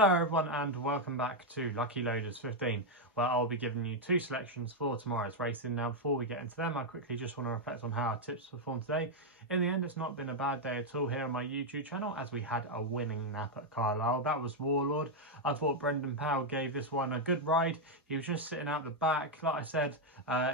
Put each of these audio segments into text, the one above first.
Hello everyone and welcome back to Lucky Loaders 15, where I'll be giving you two selections for tomorrow's racing. Now before we get into them, I quickly just want to reflect on how our tips performed today. In the end, it's not been a bad day at all here on my YouTube channel, as we had a winning nap at Carlisle. That was Warlord. I thought Brendan Powell gave this one a good ride. He was just sitting out the back. Like I said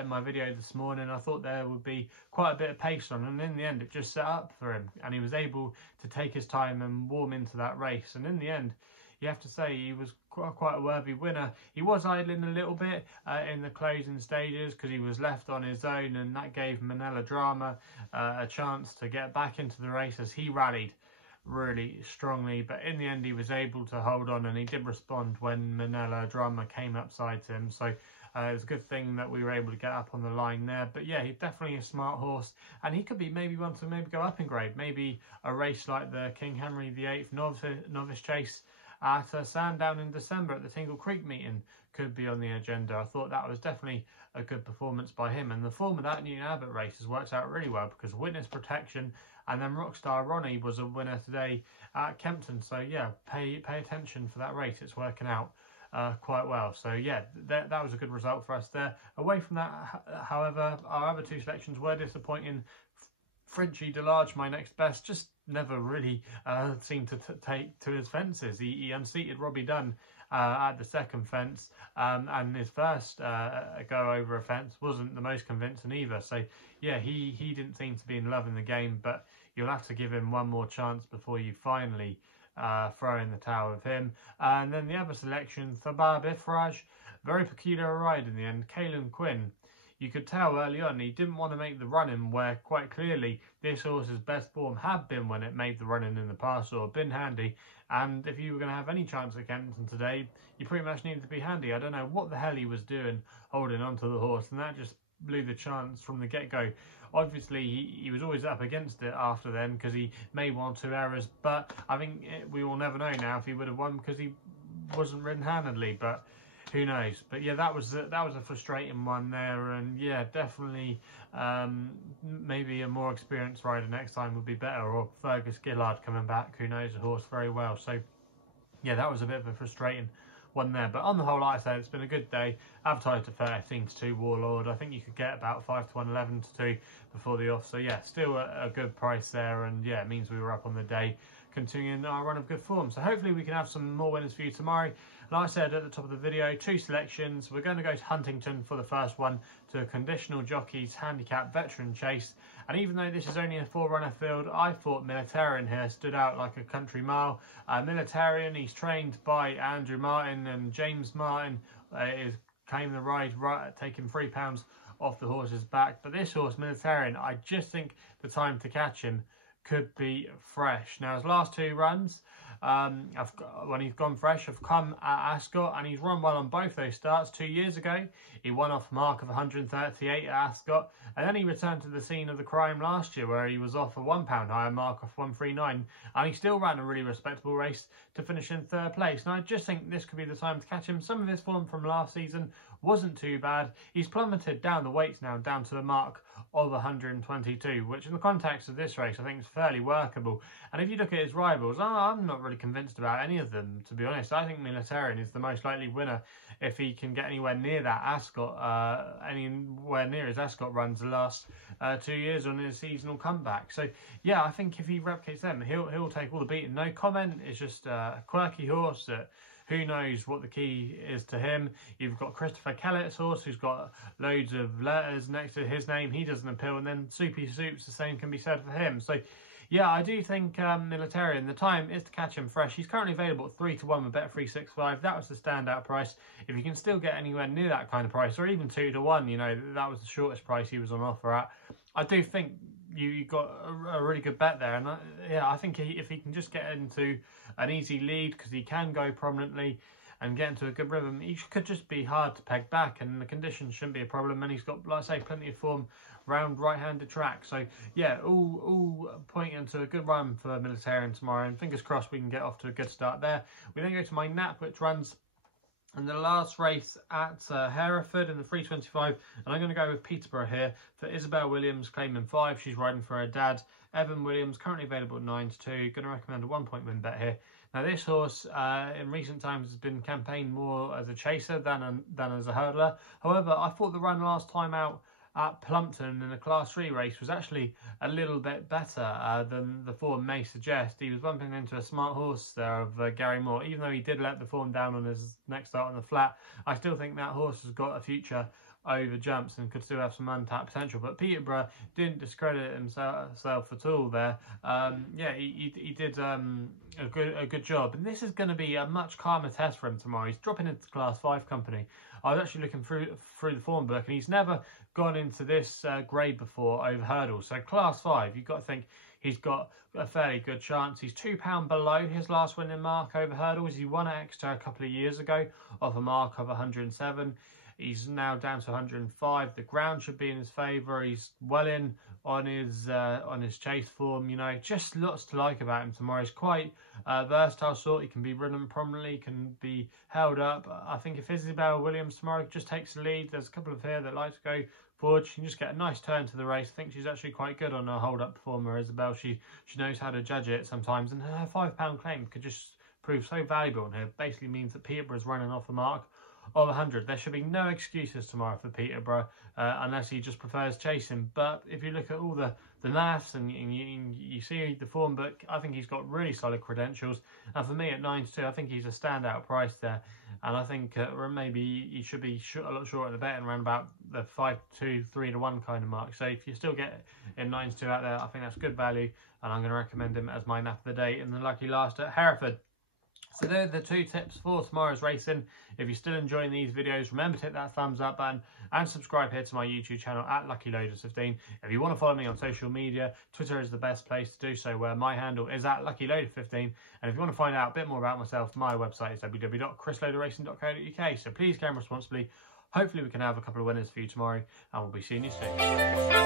in my video this morning, I thought there would be quite a bit of pace on, and in the end it just set up for him, and he was able to take his time and warm into that race. And in the end, you have to say he was quite a worthy winner. He was idling a little bit in the closing stages because he was left on his own, and that gave Manella Drama a chance to get back into the race as he rallied really strongly. But in the end, he was able to hold on, and he did respond when Manella Drama came upside to him. So it was a good thing that we were able to get up on the line there. But yeah, he's definitely a smart horse, and he could be maybe one to maybe go up in grade. Maybe a race like the King Henry VIII novice chase at Sandown in December at the Tingle Creek meeting could be on the agenda. I thought that was definitely a good performance by him, and the form of that Newton Abbott race has worked out really well because Witness Protection and then Rockstar Ronnie was a winner today at Kempton. So yeah, pay attention for that race. It's working out quite well. So yeah, that was a good result for us there. Away from that, however, our other two selections were disappointing. Frenchy Delarge, my next best, just never really seemed to take to his fences. He unseated Robbie Dunn at the second fence, and his first go over a fence wasn't the most convincing either. So yeah, he didn't seem to be in love in the game, but you'll have to give him one more chance before you finally throw in the towel with him. And then the other selection, Thabar Bifraj, very peculiar ride in the end. Caelan Quinn, you could tell early on he didn't want to make the run-in, where quite clearly this horse's best form had been when it made the run-in in the past or been handy. And if you were going to have any chance at Kempton today, you pretty much needed to be handy. I don't know what the hell he was doing holding onto the horse, and that just blew the chance from the get-go. Obviously he was always up against it after then because he made one or two errors, but I think we will never know now if he would have won because he wasn't ridden handedly, but who knows. But yeah, that was a frustrating one there, and yeah, definitely maybe a more experienced rider next time would be better, or Fergus Gillard coming back, who knows the horse very well. So yeah, that was a bit of a frustrating one there, but on the whole, like I said, it's been a good day. Advertised at 13-2 Warlord. I think you could get about 5-1, 11-2 before the off. So yeah, still a good price there, and yeah, it means we were up on the day, continuing our run of good form. So hopefully we can have some more winners for you tomorrow. Like I said at the top of the video, two selections. We're going to go to Huntingdon for the first one, to a conditional jockeys handicap veteran chase. And even though this is only a 4-runner field, I thought Militarian here stood out like a country mile. Militarian, he's trained by Andrew Martin, and James Martin is claiming the ride, taking £3 off the horse's back. But this horse, Militarian, I just think the time to catch him could be fresh. Now his last two runs, when he's gone fresh, have come at Ascot, and he's run well on both those starts. 2 years ago he won off a mark of 138 at Ascot, and then he returned to the scene of the crime last year where he was off a £1 higher mark off 139, and he still ran a really respectable race to finish in third place. And I just think this could be the time to catch him. Some of his form from last season wasn't too bad. He's plummeted down the weights now, down to the mark of 122, which in the context of this race I think is fairly workable. And if you look at his rivals, I'm not really convinced about any of them, to be honest. I think Militarian is the most likely winner if he can get anywhere near that Ascot, anywhere near his Ascot runs the last 2 years on his seasonal comeback. So yeah, I think if he replicates them, he'll take all the beating. No comment. It's just a quirky horse that who knows what the key is to him. You've got Christopher Kellett's horse, who's got loads of letters next to his name. He doesn't appeal. And then Soupy Soups, the same can be said for him. So yeah, I do think Militarian, the time is to catch him fresh. He's currently available at 3-1 with Bet365. That was the standout price. If you can still get anywhere near that kind of price, or even 2-1, you know, that was the shortest price he was on offer at. I do think you got a really good bet there, and yeah, I think if he can just get into an easy lead, because he can go prominently and get into a good rhythm, he could just be hard to peg back, and the conditions shouldn't be a problem. And he's got, like I say, plenty of form round right-handed track. So yeah, all pointing to a good run for Militarian tomorrow, and fingers crossed we can get off to a good start there. We then go to my nap, which runs in the last race at Hereford in the 325, and I'm going to go with Peterborough here for Isabel Williams, claiming 5. She's riding for her dad, Evan Williams, currently available at 9-2. Going to recommend a 1-point win bet here. Now this horse in recent times has been campaigned more as a chaser than as a hurdler. However, I thought the run last time out at Plumpton in the Class 3 race was actually a little bit better than the form may suggest. He was bumping into a smart horse there of Gary Moore. Even though he did let the form down on his next start on the flat, I still think that horse has got a future over jumps and could still have some untapped potential. But Peterborough didn't discredit himself at all there. Yeah, he did a good job, and this is going to be a much calmer test for him tomorrow. He's dropping into Class 5 company. I was actually looking through the form book, and he's never gone into this grade before over hurdles. So Class 5, you've got to think he's got a fairly good chance. He's £2 below his last winning mark over hurdles. He won at Exeter a couple of years ago off a mark of 107. He's now down to 105. The ground should be in his favour. He's well in on his chase form. You know, just lots to like about him tomorrow. He's quite versatile sort. He can be ridden prominently, can be held up. I think if Isabel Williams tomorrow just takes the lead, there's a couple of here that like to go forward. She can just get a nice turn to the race. I think she's actually quite good on a hold-up performer, Isabel. She knows how to judge it sometimes, and her £5 claim could just prove so valuable on her. Basically means that Peterborough's running off the mark of 100. There should be no excuses tomorrow for Peterborough unless he just prefers chasing. But if you look at all the NAFs and you see the form book, I think he's got really solid credentials. And for me at 9-2, I think he's a standout price there. And I think maybe he should be a lot short of the bet and around about the 5-2, 3-1 kind of mark. So if you still get in 9-2 out there, I think that's good value. And I'm going to recommend him as my NAF of the day in the lucky last at Hereford. So they're the two tips for tomorrow's racing. If you're still enjoying these videos, remember to hit that thumbs up button and subscribe here to my YouTube channel at LuckyLoaders15. If you want to follow me on social media, Twitter is the best place to do so, where my handle is at LuckyLoader15. And if you want to find out a bit more about myself, my website is www.chrisloaderracing.co.uk. So please game responsibly. Hopefully we can have a couple of winners for you tomorrow, and we'll be seeing you soon.